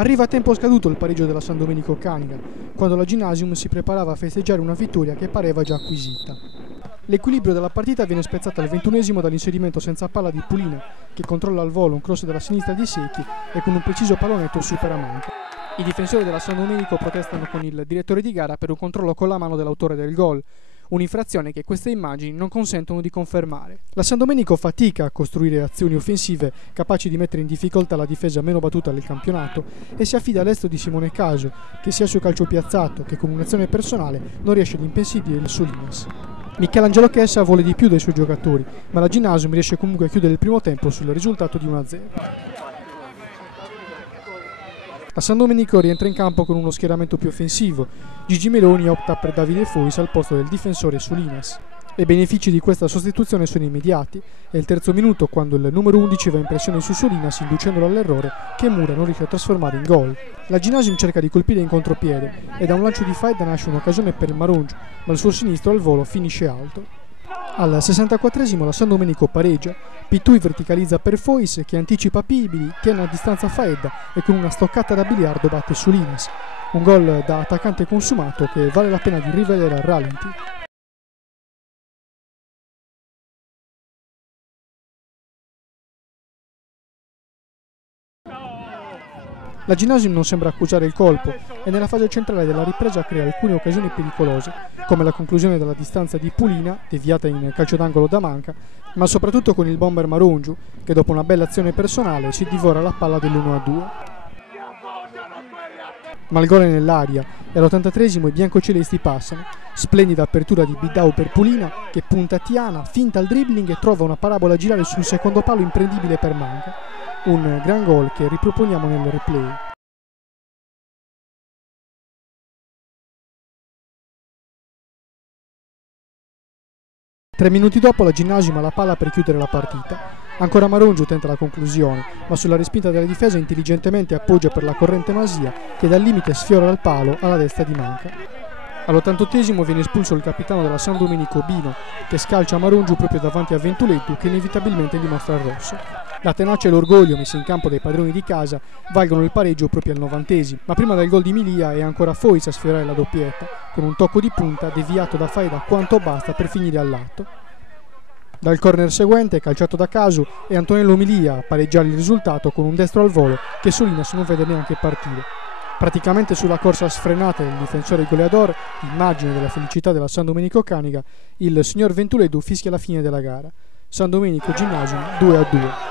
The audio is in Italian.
Arriva a tempo scaduto il pareggio della San Domenico Caniga, quando la Gymnasium si preparava a festeggiare una vittoria che pareva già acquisita. L'equilibrio della partita viene spezzato al 21esimo dall'inserimento senza palla di Pulina, che controlla al volo un cross della sinistra di Secchi e con un preciso pallonetto supera Manca. I difensori della San Domenico protestano con il direttore di gara per un controllo con la mano dell'autore del gol, un'infrazione che queste immagini non consentono di confermare. La San Domenico fatica a costruire azioni offensive capaci di mettere in difficoltà la difesa meno battuta del campionato e si affida all'estero di Simone Caso, che sia sul calcio piazzato che con un'azione personale non riesce ad impensierire il Solinas. Michelangelo Chessa vuole di più dai suoi giocatori, ma la Gymnasium riesce comunque a chiudere il primo tempo sul risultato di 1-0. La San Domenico rientra in campo con uno schieramento più offensivo. Gigi Meloni opta per Davide Fois al posto del difensore Solinas. I benefici di questa sostituzione sono immediati. È il terzo minuto quando il numero 11 va in pressione su Solinas inducendolo all'errore che Mura non riesce a trasformare in gol. La Gymnasium cerca di colpire in contropiede e da un lancio di Faida nasce un'occasione per il Marungio, ma il suo sinistro al volo finisce alto. Al 64esimo la San Domenico pareggia, Pitui verticalizza per Fois che anticipa Pibili, tiene a distanza Faedda e con una stoccata da biliardo batte Solinas. Un gol da attaccante consumato che vale la pena di rivedere al rallenti. La Gymnasium non sembra accusare il colpo e nella fase centrale della ripresa crea alcune occasioni pericolose, come la conclusione dalla distanza di Pulina, deviata in calcio d'angolo da Manca, ma soprattutto con il bomber Marungiu, che dopo una bella azione personale si divora la palla dell'1-2. Ma il gol è nell'aria e all'83esimo i biancocelesti passano. Splendida apertura di Bidau per Pulina, che punta Tiana, finta il dribbling e trova una parabola a girare sul secondo palo imprendibile per Manca. Un gran gol che riproponiamo nel replay. Tre minuti dopo la Gymnasium ha la palla per chiudere la partita. Ancora Marungio tenta la conclusione, ma sulla respinta della difesa intelligentemente appoggia per la corrente Masia, che dal limite sfiora il palo alla destra di Manca. All'88esimo viene espulso il capitano della San Domenico Bino, che scalcia Marungio proprio davanti a Ventuletto, che inevitabilmente gli mostra il rosso. La tenacia e l'orgoglio messi in campo dai padroni di casa valgono il pareggio proprio al 90esimo, ma prima del gol di Milia è ancora Fois a sfiorare la doppietta, con un tocco di punta deviato da Faida quanto basta per finire al lato. Dal corner seguente, calciato da Casu, è Antonello Milia a pareggiare il risultato con un destro al volo che Solinas non vede neanche partire. Praticamente sulla corsa sfrenata del difensore goleador, immagine della felicità della San Domenico Caniga, il signor Ventuledu fischia la fine della gara. San Domenico Gymnasium 2-2.